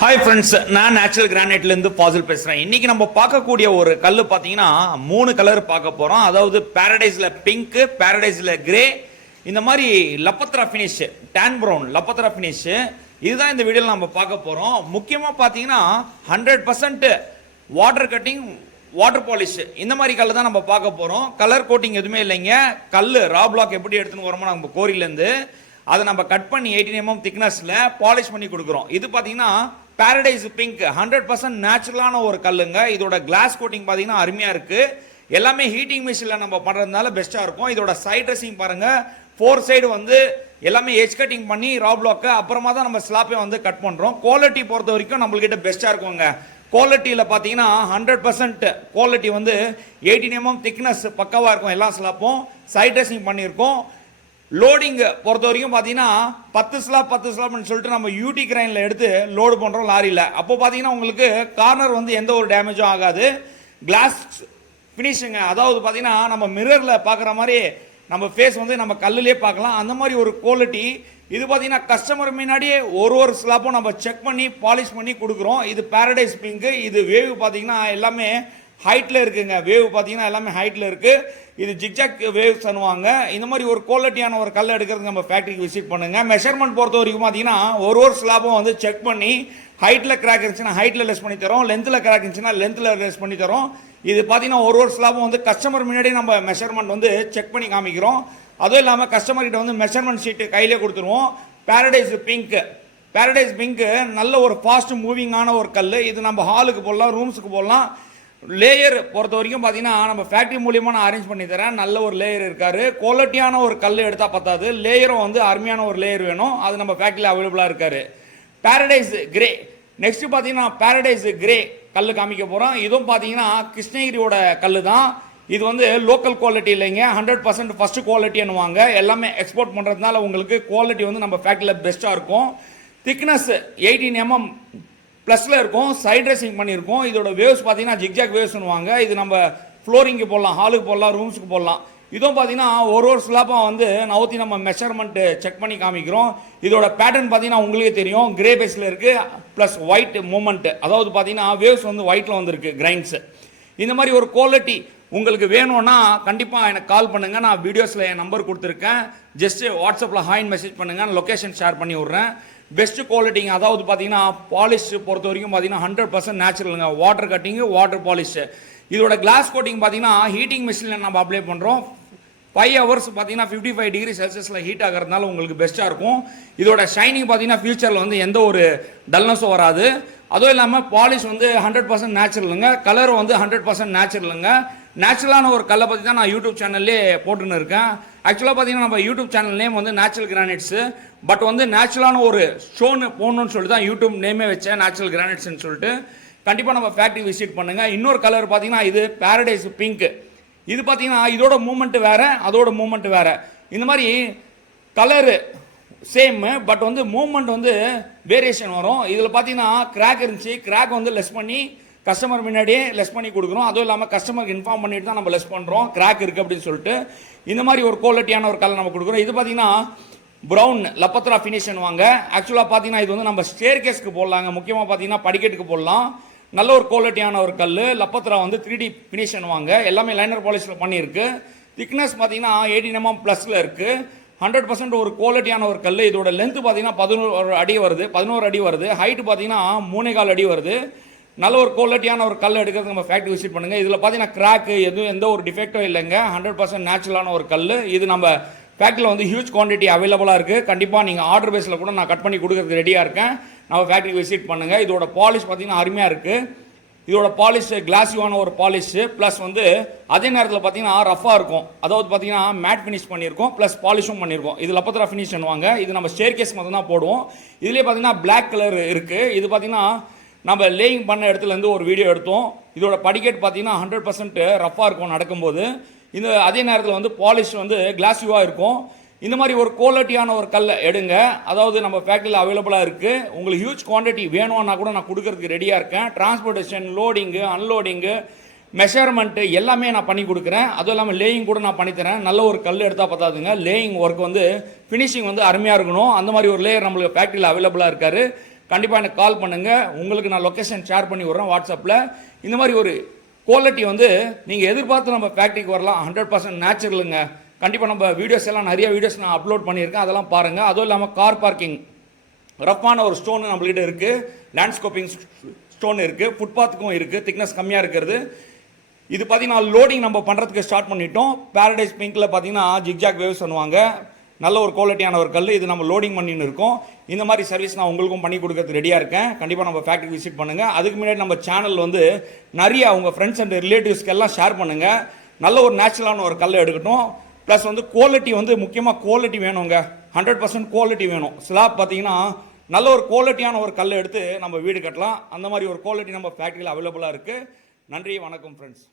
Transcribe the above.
Hi friends, நான் natural கிரானைட்லேருந்து Fazil பேசுகிறேன். இன்றைக்கி நம்ம பார்க்கக்கூடிய ஒரு கல் பார்த்தீங்கன்னா 3 கலர் பார்க்க போகிறோம். அதாவது பேரடைஸில் பிங்க்கு, பேரடைஸில் கிரே, இந்த மாதிரி லப்பத்ரா ஃபினிஷ், டேன் ப்ரௌன் லப்பத்ரா ஃபினிஷ். இதுதான் இந்த வீடியோவில் நம்ம பார்க்க போகிறோம். முக்கியமாக பார்த்தீங்கன்னா 100% வாட்டர் கட்டிங், வாட்டர் பாலிஷ், இந்த மாதிரி கல் தான் நம்ம பார்க்க போகிறோம். கலர் கோட்டிங் எதுவுமே இல்லைங்க. கல் ரா பிளாக் எப்படி எடுத்துன்னு வரோமோ நம்ம கோரிலேருந்து அதை நம்ம கட் பண்ணி 18 mm திக்னஸில் பாலிஷ் பண்ணி கொடுக்குறோம். இது பார்த்தீங்கன்னா பேரடைஸ் பிங்க் 100% நேச்சுரலான ஒரு கல்லுங்க. இதோட கிளாஸ் கோட்டிங் பார்த்தீங்கன்னா அருமையாக இருக்குது. எல்லாமே ஹீட்டிங் மிஷினில் நம்ம பண்ணுறதுனால பெஸ்ட்டாக இருக்கும். இதோட சைட் ட்ரெஸ்ஸிங் பாருங்கள், 4 சைடு வந்து எல்லாமே எஜ் கட்டிங் பண்ணி ரா பிளாக்கு அப்புறமா தான் நம்ம ஸ்லாப்பை வந்து கட் பண்ணுறோம். குவாலிட்டி பொறுத்த வரைக்கும் நம்மள்கிட்ட பெஸ்ட்டாக இருக்குங்க. குவாலிட்டியில் பார்த்தீங்கன்னா 100% குவாலிட்டி வந்து 18 mm திக்னஸ் பக்காவாக இருக்கும். எல்லா ஸ்லாப்பும் சைட் ட்ரெஸ்ஸிங் பண்ணியிருக்கோம். லோடிங் பொறுத்த வரைக்கும் பார்த்தீங்கன்னா 10 ஸ்லாப்னு சொல்லிட்டு நம்ம யூடி கிரைனில் எடுத்து லோடு பண்ணுறோம் லாரியில். அப்போ பார்த்தீங்கன்னா உங்களுக்கு கார்னர் வந்து எந்த ஒரு டேமேஜும் ஆகாது. கிளாஸ் ஃபினிஷிங்க, அதாவது பார்த்தீங்கன்னா நம்ம மிரரில் பார்க்குற மாதிரி நம்ம ஃபேஸ் வந்து நம்ம கல்லுலேயே பார்க்கலாம். அந்த மாதிரி ஒரு குவாலிட்டி. இது பார்த்தீங்கன்னா கஸ்டமர் முன்னாடியே ஒரு ஸ்லாப்பும் நம்ம செக் பண்ணி பாலிஷ் பண்ணி கொடுக்குறோம். இது பேரடைஸ் பிங்க்கு. இது வேவ் பார்த்தீங்கன்னா எல்லாமே ஹைட்டில் இருக்குங்க. வேவ் பார்த்தீங்கன்னா எல்லாமே ஹைட்டில் இருக்குது. இது ஜிக்ஜாக் வேவ்ஸ் பண்ணுவாங்க. இந்த மாதிரி ஒரு குவாலிட்டியான ஒரு கல் எடுக்கிறதுக்கு நம்ம ஃபேக்ட்ரிக்கு விசிட் பண்ணுங்கள். மெஷர்மெண்ட் பொறுத்த வரைக்கும் பார்த்தீங்கன்னா ஒரு ஸ்லாப்பும் வந்து செக் பண்ணி ஹைட்டில் கிராக் இருந்துச்சுன்னா ஹைட்டில் லெஸ் பண்ணி தரோம், லென்த்தில் கிராக் இருந்துச்சுன்னா லென்த்தில் லெஸ் பண்ணி தரோம். இது பார்த்தீங்கன்னா ஒரு ஸ்லாப்பும் வந்து கஸ்டமர் முன்னாடி நம்ம மெஷர்மெண்ட் வந்து செக் பண்ணி காமிக்கிறோம். அதுவும் இல்லாமல் கஸ்டமர்கிட்ட வந்து மெஷர்மெண்ட் ஷீட்டு கையிலே கொடுத்துருவோம். பேரடைஸ் பிங்க்கு நல்ல ஒரு ஃபாஸ்ட் மூவிங்கான ஒரு கல். இது நம்ம ஹாலுக்கு போடலாம், ரூம்ஸுக்கு போடலாம். லேயர் பொறுத்த வரைக்கும் பார்த்தீங்கன்னா நம்ம ஃபேக்ட்ரி மூலியமாக நான் அரேஞ்ச் பண்ணி தரேன். நல்ல ஒரு லேயர் இருக்காரு. குவாலிட்டியான ஒரு கல் எடுத்தால் பத்தாது, லேயரும் வந்து அருமையான ஒரு லேயர் வேணும். அது நம்ம ஃபேக்ட்ரியில் அவைலபிளாக இருக்காரு. பேரடைஸ் கிரே நெக்ஸ்ட் பார்த்தீங்கன்னா பேரடைஸ் கிரே கல் காமிக்க போகிறோம். இதுவும் பார்த்தீங்கன்னா கிருஷ்ணகிரியோட கல் தான். இது வந்து லோக்கல் குவாலிட்டி இல்லைங்க, 100% ஃபஸ்ட்டு குவாலிட்டின்னுவாங்க. எல்லாமே எக்ஸ்போர்ட் பண்ணுறதுனால உங்களுக்கு குவாலிட்டி வந்து நம்ம ஃபேக்ட்ரியில் பெஸ்ட்டாக இருக்கும். திக்னஸ் 18 mm ப்ளஸில் இருக்கும். சைட் ட்ரெஸ்ஸிங் பண்ணியிருக்கோம். இதோட வேவ்ஸ் பார்த்தீங்கன்னா ஜிக்ஜாக் வேவ்ஸ்னுவாங்க. இது நம்ம ஃப்ளோரிங்கு போடலாம், ஹாலுக்கு போடலாம், ரூம்ஸுக்கு போடலாம். இதுவும் பார்த்தீங்கன்னா ஒரு ஸ்லாப்பாக வந்து நவுத்தி நம்ம மெஷர்மெண்ட்டு செக் பண்ணி காமிக்கிறோம். இதோட பேட்டர்ன் பார்த்தீங்கன்னா உங்களுக்கே தெரியும், கிரே பேஸில் இருக்குது ப்ளஸ் ஒயிட் மூமெண்ட்டு. அதாவது பார்த்தீங்கன்னா வேவ்ஸ் வந்து ஒயிட்டில் வந்துருக்கு கிரைன்ஸு. இந்த மாதிரி ஒரு குவாலிட்டி உங்களுக்கு வேணும்னா கண்டிப்பாக எனக்கு கால் பண்ணுங்கள். நான் வீடியோஸில் என் நம்பர் கொடுத்துருக்கேன். ஜஸ்ட்டு வாட்ஸ்அப்பில் ஹாயின் மெசேஜ் பண்ணுங்கள், லொக்கேஷன் ஷேர் பண்ணி விட்றேன். பெஸ்ட்டு குவாலிட்டிங்க. அதாவது பார்த்தீங்கன்னா பாலிஷ் பொறுத்த வரைக்கும் பார்த்தீங்கன்னா 100% நேச்சுரலுங்க. வாட்டர் கட்டிங்கு, வாட்டர் பாலிஷ். இதோட கிளாஸ் கோட்டிங் பார்த்தீங்கன்னா ஹீட்டிங் மிஷினில் நம்ம அப்ளை பண்ணுறோம். 5 hours பார்த்தீங்கன்னா 55 டிகிரி செல்சியஸில் ஹீட் ஆகிறதுனால உங்களுக்கு பெஸ்ட்டாக இருக்கும். இதோட ஷைனிங் பார்த்தீங்கன்னா ஃபியூச்சரில் வந்து எந்த ஒரு டல்னஸும் வராது. அதுவும் இல்லாமல் பாலிஷ் வந்து 100% நேச்சுரலுங்க. கலரும் வந்து 100% நேச்சுரலுங்க. நேச்சுரலான ஒரு கல்லை பற்றி தான் நான் யூடியூப் சேனல்லே போட்டுன்னு இருக்கேன். ஆக்சுவலாக பார்த்தீங்கன்னா நம்ம யூடியூப் சேனல் நேம் வந்து நேச்சுரல் கிரானைட்ஸு. பட் வந்து நேச்சுரலான ஒரு ஷோன்னு போடணும்னு சொல்லிட்டு தான் யூடியூப் நேமே வச்சேன், நேச்சுரல் கிரானைட்ஸ்ன்னு சொல்லிட்டு. கண்டிப்பாக நம்ம ஃபேக்ட்ரி விசிட் பண்ணுங்கள். இன்னொரு கலர் பார்த்தீங்கன்னா இது பேரடைஸ் பிங்க்கு. இது பார்த்தீங்கன்னா இதோட மூமெண்ட்டு வேறு, அதோட மூமெண்ட்டு வேறு. இந்த மாதிரி கலரு சேம், பட் வந்து மூமெண்ட் வந்து வேரியேஷன் வரும். இதில் பார்த்தீங்கன்னா கிராக் இருந்துச்சு, கிராக் வந்து லெஸ் பண்ணி கஸ்டமர் முன்னாடியே லெஸ் பண்ணி கொடுக்குறோம். அதுவும் இல்லாமல் கஸ்டமருக்கு இன்ஃபார்ம் பண்ணிட்டு தான் நம்ம லெஸ் பண்ணுறோம் கிராக் இருக்குது அப்படின்னு சொல்லிட்டு. இந்த மாதிரி ஒரு குவாலிட்டியான ஒரு கலர் நம்ம கொடுக்குறோம். இது பார்த்தீங்கன்னா ப்ரௌன் லப்பத்ரா ஃபினிஷ்னுவாங்க. ஆக்சுவலாக பார்த்தீங்கன்னா இது வந்து நம்ம ஸ்டேர் கேஸ்க்கு போடலாங்க. முக்கியமாக பார்த்தீங்கன்னா படிக்கட்டுக்கு போடலாம். நல்ல ஒரு குவாலிட்டியான ஒரு கல். லப்பத்ரா வந்து 3D ஃபினிஷ்னுவாங்க. எல்லாமே லைனர் பாலிஷில் பண்ணியிருக்கு. திக்னஸ் பார்த்தீங்கன்னா 18 mm ப்ளஸில் இருக்குது. 100% ஒரு குவாலிட்டியான ஒரு கல். இதோட லென்த்து பார்த்தீங்கன்னா 11 அடி வருது. ஹைட்டு பார்த்தீங்கன்னா 3.25 அடி வருது. நல்ல ஒரு குவாலிட்டியான ஒரு கல் எடுக்கிறதுக்கு நம்ம ஃபேக்ட்ரி விசிட் பண்ணுங்கள். இதில் பார்த்தீங்கன்னா கிராக்கு எந்த ஒரு டிஃபெக்டும் இல்லைங்க. 100% நேச்சுரலான ஒரு கல். இது நம்ம ஃபேக்ட்ரியில் வந்து ஹியூஜ் குவான்டிட்டி அவைலபிளாக இருக்குது. கண்டிப்பாக நீங்கள் ஆர்டர் பேஸில் கூட நான் கட் பண்ணி கொடுக்குறதுக்கு ரெடியாக இருக்கேன். நம்ம ஃபேக்ட்ரி விசிட் பண்ணுங்கள். இதோட பாலிஷ் பார்த்தீங்கன்னா அருமையாக இருக்குது. இதோட பாலிஷ் கிளாஸிவான ஒரு பாலிஷு ப்ளஸ் வந்து அதே நேரத்தில் பார்த்தீங்கன்னா ரஃபாக இருக்கும். அதாவது பார்த்தீங்கன்னா மேட் ஃபினிஷ் பண்ணியிருக்கோம் ப்ளஸ் பாலிஷும் பண்ணியிருக்கோம். இது லப்பத்ரா ஃபினிஷ் பண்ணுவாங்க. இது நம்ம ஸ்டேர் கேஸ் மட்டும் தான் போடுவோம். இதுலேயே பார்த்தீங்கன்னா பிளாக் கலர் இருக்குது. இது பார்த்தீங்கன்னா நம்ம லேயிங் பண்ண இடத்துலேருந்து ஒரு வீடியோ எடுத்தோம். இதோட படிக்கட் பார்த்தீங்கன்னா 100% ரஃபாக இருக்கும் நடக்கும்போது. இந்த அதே நேரத்தில் வந்து பாலிஷ் வந்து கிளாஸிவாக இருக்கும். இந்த மாதிரி ஒரு குவாலிட்டியான ஒரு கல்லை எடுங்க. அதாவது நம்ம ஃபேக்ட்ரியில் அவைலபிளாக இருக்குது. உங்களுக்கு ஹியூஜ் குவான்டிட்டி வேணும்னா கூட நான் கொடுக்கறதுக்கு ரெடியாக இருக்கேன். டிரான்ஸ்போர்ட்டேஷன், லோடிங்கு, அன்லோடிங்கு, மெஷர்மெண்ட்டு எல்லாமே நான் பண்ணி கொடுக்குறேன். அதுவும் இல்லாமல் லேயிங் கூட நான் பண்ணித்தரேன். நல்ல ஒரு கல் எடுத்தால் பார்த்தாதுங்க. லேயிங் ஒர்க் வந்து ஃபினிஷிங் வந்து அருமையாக இருக்கணும். அந்த மாதிரி ஒரு லேயர் நம்மளுக்கு ஃபேக்ட்ரியில் அவைலபிளாக இருக்காரு. கண்டிப்பாக எனக்கு கால் பண்ணுங்கள். உங்களுக்கு நான் லொக்கேஷன் ஷேர் பண்ணி விட்றேன் வாட்ஸ்அப்பில். இந்த மாதிரி ஒரு குவாலிட்டி வந்து நீங்கள் எதிர்பார்த்து நம்ம ஃபேக்ட்ரிக்கு வரலாம். 100% நேச்சுரலுங்க. கண்டிப்பாக நம்ம வீடியோஸ் எல்லாம் நிறைய வீடியோஸ் நான் அப்லோட் பண்ணியிருக்கேன், அதெல்லாம் பாருங்கள். அதுவும் இல்லாமல் கார் பார்க்கிங் ரஃப்பான ஒரு ஸ்டோன் நம்மள்கிட்ட இருக்குது, லேண்ட்ஸ்கோப்பிங் ஸ்டோன் இருக்குது, ஃபுட்பாத்துக்கும் இருக்குது, திக்னஸ் கம்மியாக இருக்கிறது. இது பார்த்தீங்கன்னா லோடிங் நம்ம பண்ணுறதுக்கு ஸ்டார்ட் பண்ணிட்டோம். பேரடைஸ் பிங்க்கில் பார்த்தீங்கன்னா ஜிக்ஜாக் வேவ்ஸ் பண்ணுவாங்க, நல்ல ஒரு குவாலிட்டியான ஒரு கல். இது நம்ம லோடிங் பண்ணின்னு இருக்கோம். இந்த மாதிரி சர்வீஸ் நான் உங்களுக்கும் பண்ணி கொடுக்கறது ரெடியாக இருக்கேன். கண்டிப்பாக நம்ம ஃபேக்ட்ரி விசிட் பண்ணுங்கள். அதுக்கு முன்னாடி நம்ம சேனல் வந்து நிறைய உங்கள் ஃப்ரெண்ட்ஸ் அண்ட் ரிலேட்டிவ்ஸ்க்கு எல்லாம் ஷேர் பண்ணுங்கள். நல்ல ஒரு நேச்சுரலான ஒரு கல் எடுக்கட்டும். ப்ளஸ் வந்து குவாலிட்டி வந்து முக்கியமாக குவாலிட்டி வேணுங்க. 100% குவாலிட்டி வேணும். ஸ்லாப் பார்த்தீங்கன்னா நல்ல ஒரு குவாலிட்டியான ஒரு கல் எடுத்து நம்ம வீடு கட்டலாம். அந்த மாதிரி ஒரு குவாலிட்டி நம்ம ஃபேக்ட்ரியில் அவைலபிளாக இருக்குது. நன்றி, வணக்கம் ஃப்ரெண்ட்ஸ்.